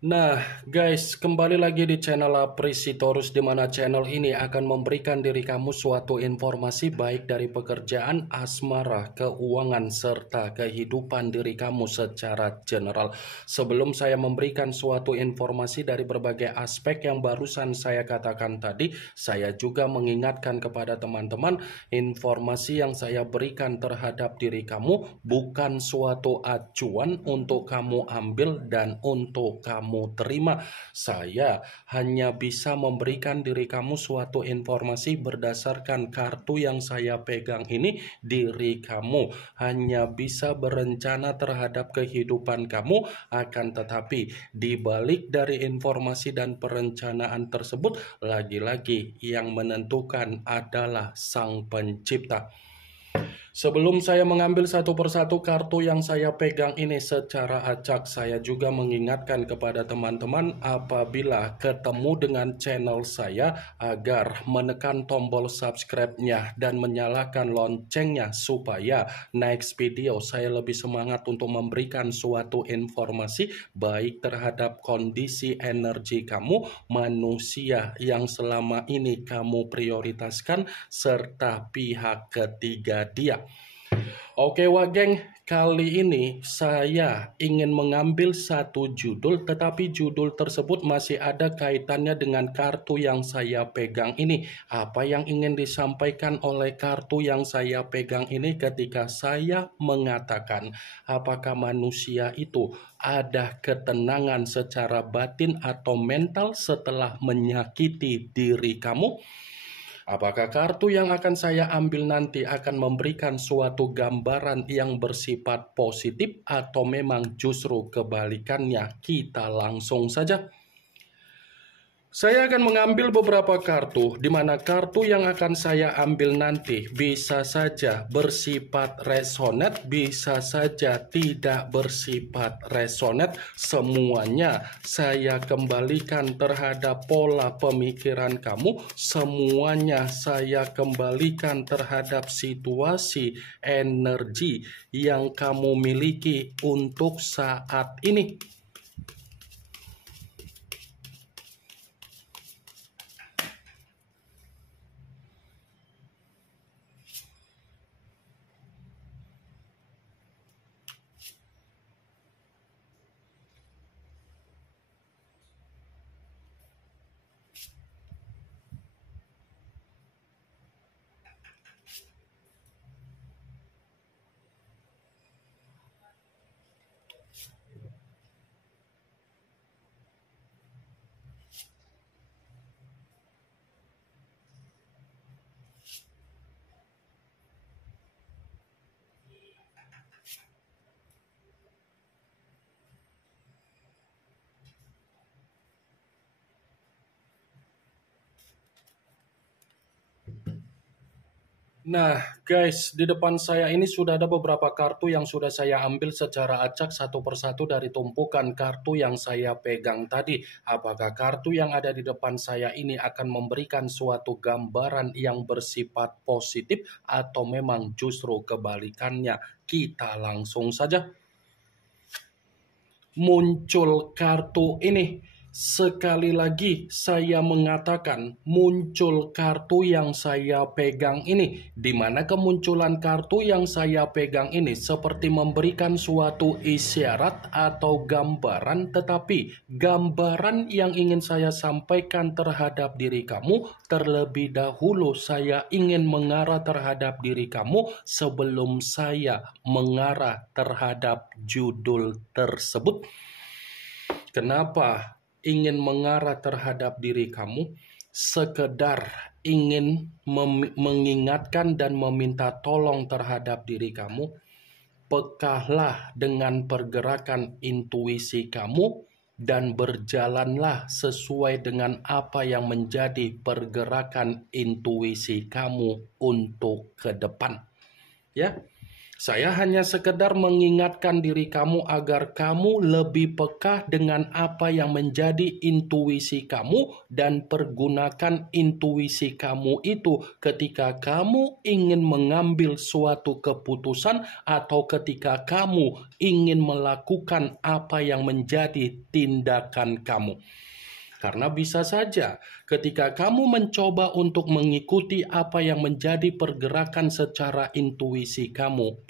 Nah, guys, kembali lagi di channel Aprisitorus, di mana channel ini akan memberikan diri kamu suatu informasi baik dari pekerjaan, asmara, keuangan, serta kehidupan diri kamu secara general. Sebelum saya memberikan suatu informasi dari berbagai aspek yang barusan saya katakan tadi, saya juga mengingatkan kepada teman-teman, informasi yang saya berikan terhadap diri kamu bukan suatu acuan untuk kamu ambil dan untuk kamu terima. Saya hanya bisa memberikan diri kamu suatu informasi berdasarkan kartu yang saya pegang ini. Diri kamu hanya bisa berencana terhadap kehidupan kamu, akan tetapi di balik dari informasi dan perencanaan tersebut, lagi-lagi yang menentukan adalah Sang Pencipta. Sebelum saya mengambil satu persatu kartu yang saya pegang ini secara acak, saya juga mengingatkan kepada teman-teman apabila ketemu dengan channel saya agar menekan tombol subscribe-nya dan menyalakan loncengnya supaya next video saya lebih semangat untuk memberikan suatu informasi baik terhadap kondisi energi kamu, manusia yang selama ini kamu prioritaskan, serta pihak ketiga dia. Oke Wageng, kali ini saya ingin mengambil satu judul, tetapi judul tersebut masih ada kaitannya dengan kartu yang saya pegang ini. Apa yang ingin disampaikan oleh kartu yang saya pegang ini ketika saya mengatakan apakah manusia itu ada ketenangan secara batin atau mental setelah menyakiti diri kamu? Apakah kartu yang akan saya ambil nanti akan memberikan suatu gambaran yang bersifat positif atau memang justru kebalikannya? Kita langsung saja. Saya akan mengambil beberapa kartu, di mana kartu yang akan saya ambil nanti bisa saja bersifat resonate, bisa saja tidak bersifat resonate. Semuanya saya kembalikan terhadap pola pemikiran kamu, semuanya saya kembalikan terhadap situasi energi yang kamu miliki untuk saat ini. Nah, guys, di depan saya ini sudah ada beberapa kartu yang sudah saya ambil secara acak satu persatu dari tumpukan kartu yang saya pegang tadi. Apakah kartu yang ada di depan saya ini akan memberikan suatu gambaran yang bersifat positif atau memang justru kebalikannya? Kita langsung saja. Muncul kartu ini. Sekali lagi saya mengatakan muncul kartu yang saya pegang ini, di mana kemunculan kartu yang saya pegang ini seperti memberikan suatu isyarat atau gambaran, tetapi gambaran yang ingin saya sampaikan terhadap diri kamu, terlebih dahulu saya ingin mengarah terhadap diri kamu sebelum saya mengarah terhadap judul tersebut. Kenapa ingin mengarah terhadap diri kamu? Sekedar ingin mengingatkan dan meminta tolong terhadap diri kamu. Pekahlah dengan pergerakan intuisi kamu dan berjalanlah sesuai dengan apa yang menjadi pergerakan intuisi kamu untuk ke depan. Ya. Saya hanya sekedar mengingatkan diri kamu agar kamu lebih peka dengan apa yang menjadi intuisi kamu dan pergunakan intuisi kamu itu ketika kamu ingin mengambil suatu keputusan atau ketika kamu ingin melakukan apa yang menjadi tindakan kamu. Karena bisa saja ketika kamu mencoba untuk mengikuti apa yang menjadi pergerakan secara intuisi kamu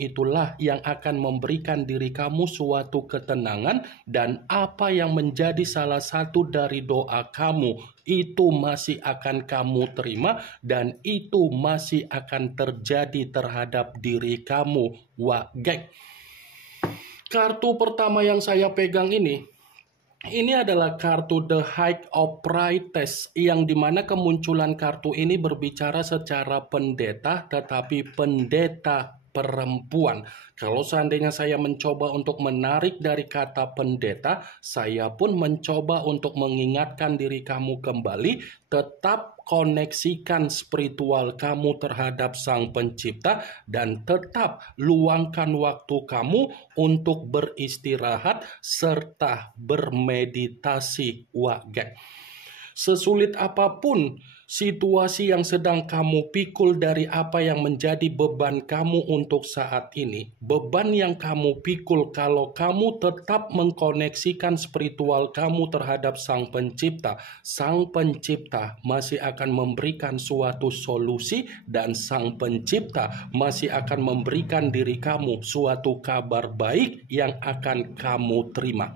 itulah yang akan memberikan diri kamu suatu ketenangan, dan apa yang menjadi salah satu dari doa kamu itu masih akan kamu terima dan itu masih akan terjadi terhadap diri kamu. Wah, geng. Kartu pertama yang saya pegang ini adalah kartu The High of Priestess, yang dimana kemunculan kartu ini berbicara secara pendeta, tetapi pendeta perempuan. Kalau seandainya saya mencoba untuk menarik dari kata pendeta, saya pun mencoba untuk mengingatkan diri kamu kembali, tetap koneksikan spiritual kamu terhadap Sang Pencipta dan tetap luangkan waktu kamu untuk beristirahat serta bermeditasi. Wah, geng. Sesulit apapun situasi yang sedang kamu pikul dari apa yang menjadi beban kamu untuk saat ini, beban yang kamu pikul kalau kamu tetap mengkoneksikan spiritual kamu terhadap Sang Pencipta masih akan memberikan suatu solusi dan Sang Pencipta masih akan memberikan diri kamu suatu kabar baik yang akan kamu terima.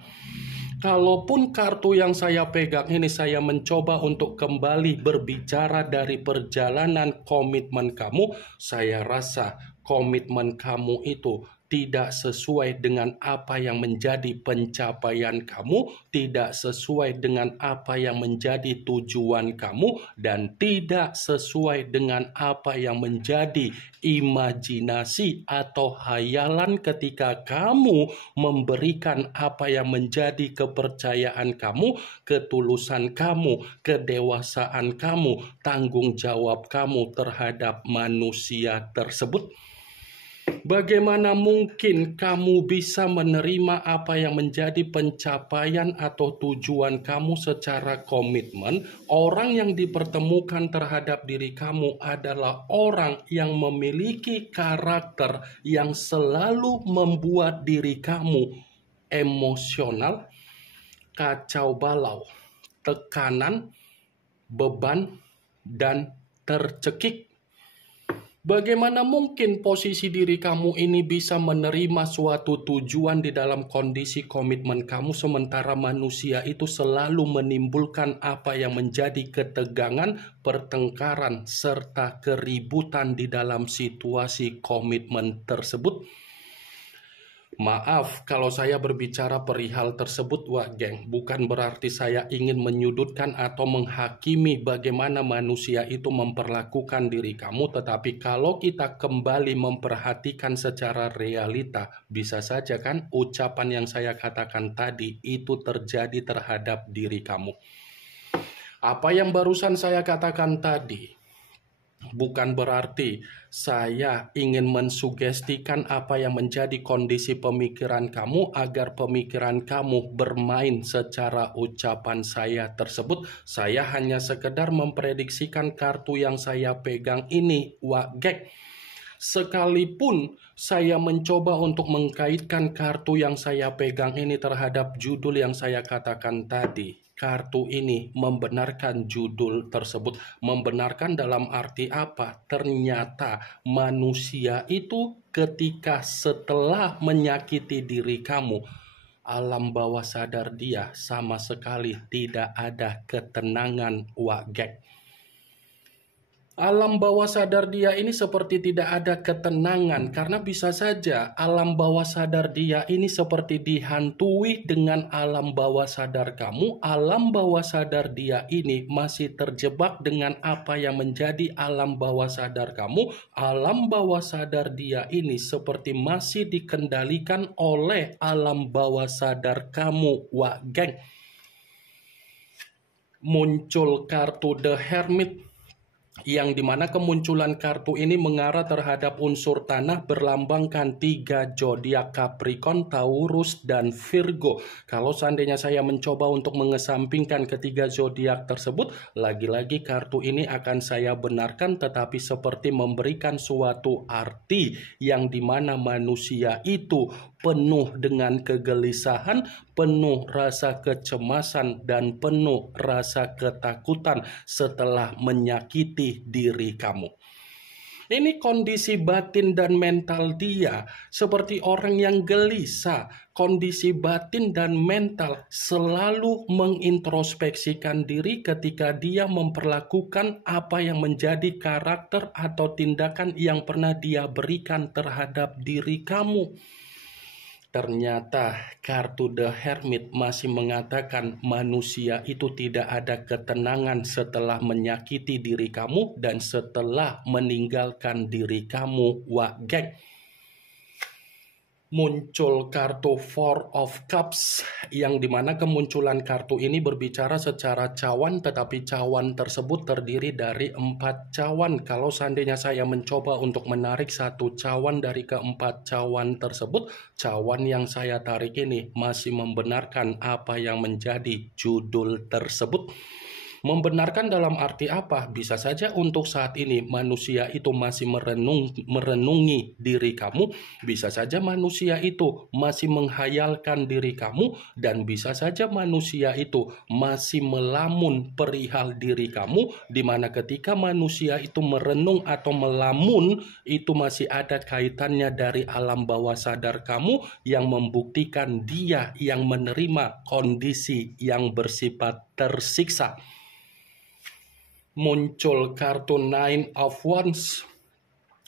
Kalaupun kartu yang saya pegang ini saya mencoba untuk kembali berbicara dari perjalanan komitmen kamu, saya rasa komitmen kamu itu tidak sesuai dengan apa yang menjadi pencapaian kamu, tidak sesuai dengan apa yang menjadi tujuan kamu, dan tidak sesuai dengan apa yang menjadi imajinasi atau hayalan ketika kamu memberikan apa yang menjadi kepercayaan kamu, ketulusan kamu, kedewasaan kamu, tanggung jawab kamu terhadap manusia tersebut. Bagaimana mungkin kamu bisa menerima apa yang menjadi pencapaian atau tujuan kamu secara komitmen? Orang yang dipertemukan terhadap diri kamu adalah orang yang memiliki karakter yang selalu membuat diri kamu emosional, kacau balau, tekanan, beban, dan tercekik. Bagaimana mungkin posisi diri kamu ini bisa menerima suatu tujuan di dalam kondisi komitmen kamu, sementara manusia itu selalu menimbulkan apa yang menjadi ketegangan, pertengkaran, serta keributan di dalam situasi komitmen tersebut? Maaf kalau saya berbicara perihal tersebut, wah geng, bukan berarti saya ingin menyudutkan atau menghakimi bagaimana manusia itu memperlakukan diri kamu, tetapi kalau kita kembali memperhatikan secara realita, bisa saja kan ucapan yang saya katakan tadi itu terjadi terhadap diri kamu. Apa yang barusan saya katakan tadi bukan berarti saya ingin mensugestikan apa yang menjadi kondisi pemikiran kamu agar pemikiran kamu bermain secara ucapan saya tersebut. Saya hanya sekedar memprediksikan kartu yang saya pegang ini, wagek. Sekalipun saya mencoba untuk mengkaitkan kartu yang saya pegang ini terhadap judul yang saya katakan tadi, kartu ini membenarkan judul tersebut. Membenarkan dalam arti apa? Ternyata manusia itu ketika setelah menyakiti diri kamu, alam bawah sadar dia sama sekali tidak ada ketenangan, wagek. Alam bawah sadar dia ini seperti tidak ada ketenangan, karena bisa saja alam bawah sadar dia ini seperti dihantui dengan alam bawah sadar kamu. Alam bawah sadar dia ini masih terjebak dengan apa yang menjadi alam bawah sadar kamu. Alam bawah sadar dia ini seperti masih dikendalikan oleh alam bawah sadar kamu. Wah, geng. Muncul kartu The Hermit. yang dimana kemunculan kartu ini mengarah terhadap unsur tanah berlambangkan 3 zodiak Capricorn, Taurus, dan Virgo. Kalau seandainya saya mencoba untuk mengesampingkan ketiga zodiak tersebut, lagi-lagi kartu ini akan saya benarkan, tetapi seperti memberikan suatu arti yang dimana manusia itu penuh dengan kegelisahan, penuh rasa kecemasan, dan penuh rasa ketakutan setelah menyakiti diri kamu. Ini kondisi batin dan mental dia seperti orang yang gelisah. Kondisi batin dan mental selalu mengintrospeksikan diri ketika dia memperlakukan apa yang menjadi karakter atau tindakan yang pernah dia berikan terhadap diri kamu. Ternyata kartu The Hermit masih mengatakan manusia itu tidak ada ketenangan setelah menyakiti diri kamu dan setelah meninggalkan diri kamu. Wah, geng. Muncul kartu Four of Cups yang dimana kemunculan kartu ini berbicara secara cawan, tetapi cawan tersebut terdiri dari 4 cawan. Kalau seandainya saya mencoba untuk menarik satu cawan dari keempat cawan tersebut, cawan yang saya tarik ini masih membenarkan apa yang menjadi judul tersebut. Membenarkan dalam arti apa? Bisa saja untuk saat ini manusia itu masih merenungi diri kamu, bisa saja manusia itu masih menghayalkan diri kamu, dan bisa saja manusia itu masih melamun perihal diri kamu, di mana ketika manusia itu merenung atau melamun, itu masih ada kaitannya dari alam bawah sadar kamu yang membuktikan dia yang menerima kondisi yang bersifat tersiksa. Muncul kartu Nine of Wands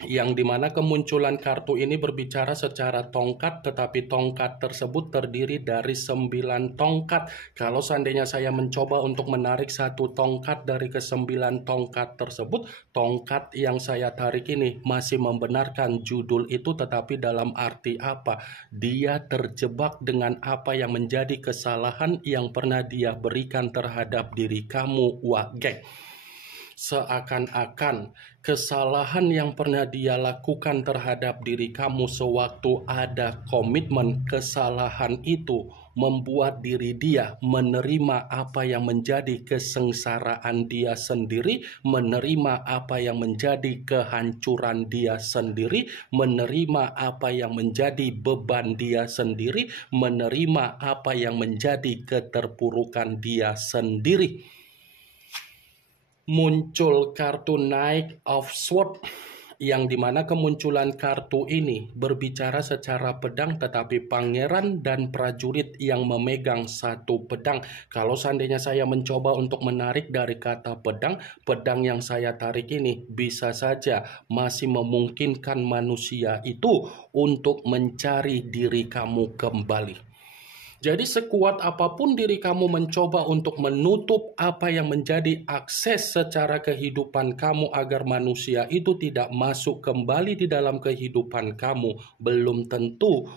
yang dimana kemunculan kartu ini berbicara secara tongkat, tetapi tongkat tersebut terdiri dari 9 tongkat. Kalau seandainya saya mencoba untuk menarik satu tongkat dari ke-9 tongkat tersebut, tongkat yang saya tarik ini masih membenarkan judul itu, tetapi dalam arti apa? Dia terjebak dengan apa yang menjadi kesalahan yang pernah dia berikan terhadap diri kamu. Wah, geng. Seakan-akan kesalahan yang pernah dia lakukan terhadap diri kamu sewaktu ada komitmen, kesalahan itu membuat diri dia menerima apa yang menjadi kesengsaraan dia sendiri, menerima apa yang menjadi kehancuran dia sendiri, menerima apa yang menjadi beban dia sendiri, menerima apa yang menjadi keterpurukan dia sendiri. Muncul kartu Knight of Swords yang dimana kemunculan kartu ini berbicara secara pedang, tetapi pangeran dan prajurit yang memegang satu pedang. Kalau seandainya saya mencoba untuk menarik dari kata pedang, pedang yang saya tarik ini bisa saja masih memungkinkan manusia itu untuk mencari diri kamu kembali. Jadi sekuat apapun diri kamu mencoba untuk menutup apa yang menjadi akses secara kehidupan kamu agar manusia itu tidak masuk kembali di dalam kehidupan kamu, belum tentu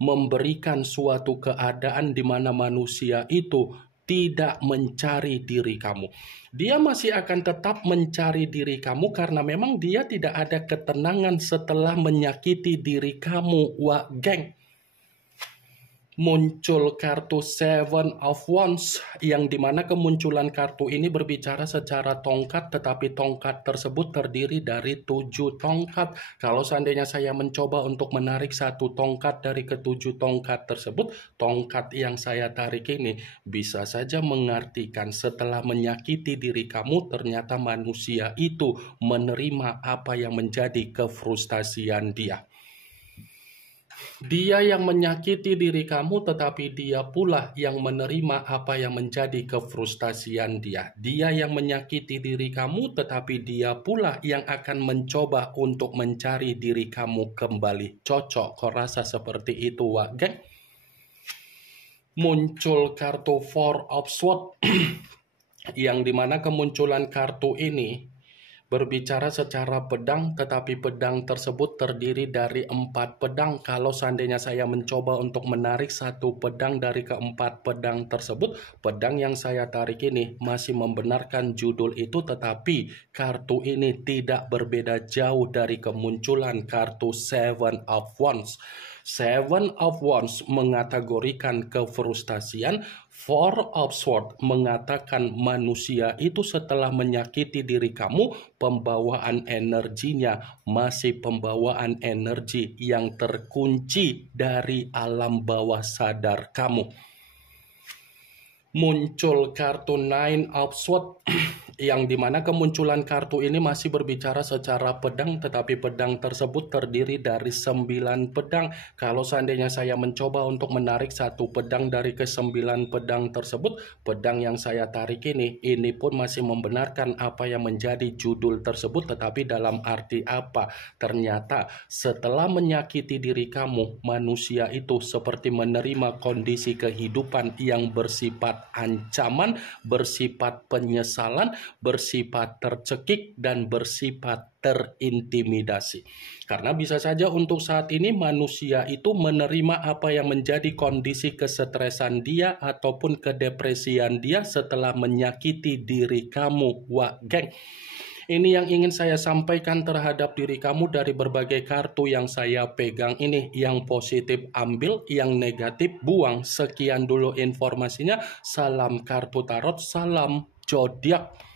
memberikan suatu keadaan di mana manusia itu tidak mencari diri kamu. Dia masih akan tetap mencari diri kamu karena memang dia tidak ada ketenangan setelah menyakiti diri kamu. Wah, geng. Muncul kartu Seven of Wands yang dimana kemunculan kartu ini berbicara secara tongkat, tetapi tongkat tersebut terdiri dari 7 tongkat. Kalau seandainya saya mencoba untuk menarik satu tongkat dari ke-7 tongkat tersebut, tongkat yang saya tarik ini bisa saja mengartikan setelah menyakiti diri kamu, ternyata manusia itu menerima apa yang menjadi kefrustasian dia. Dia yang menyakiti diri kamu, tetapi dia pula yang menerima apa yang menjadi kefrustasian dia. Dia yang menyakiti diri kamu, tetapi dia pula yang akan mencoba untuk mencari diri kamu kembali. Cocok, kau rasa seperti itu, Wak, geng? Muncul kartu Four of Swords yang dimana kemunculan kartu ini berbicara secara pedang, tetapi pedang tersebut terdiri dari 4 pedang. Kalau seandainya saya mencoba untuk menarik satu pedang dari keempat pedang tersebut, pedang yang saya tarik ini masih membenarkan judul itu, tetapi kartu ini tidak berbeda jauh dari kemunculan kartu Seven of Wands. Seven of Wands mengategorikan kefrustasian, Four of Swords mengatakan manusia itu setelah menyakiti diri kamu, pembawaan energinya masih pembawaan energi yang terkunci dari alam bawah sadar kamu. Muncul kartu Nine of Swords yang dimana kemunculan kartu ini masih berbicara secara pedang, tetapi pedang tersebut terdiri dari 9 pedang. Kalau seandainya saya mencoba untuk menarik satu pedang dari ke-9 pedang tersebut, pedang yang saya tarik ini pun masih membenarkan apa yang menjadi judul tersebut, tetapi dalam arti apa? Ternyata setelah menyakiti diri kamu, manusia itu seperti menerima kondisi kehidupan yang bersifat ancaman, bersifat penyesalan, bersifat tercekik, dan bersifat terintimidasi. Karena bisa saja untuk saat ini manusia itu menerima apa yang menjadi kondisi kesetresan dia ataupun kedepresian dia setelah menyakiti diri kamu. Wah, geng. Ini yang ingin saya sampaikan terhadap diri kamu dari berbagai kartu yang saya pegang ini. Yang positif ambil, yang negatif buang. Sekian dulu informasinya. Salam kartu tarot, salam zodiak.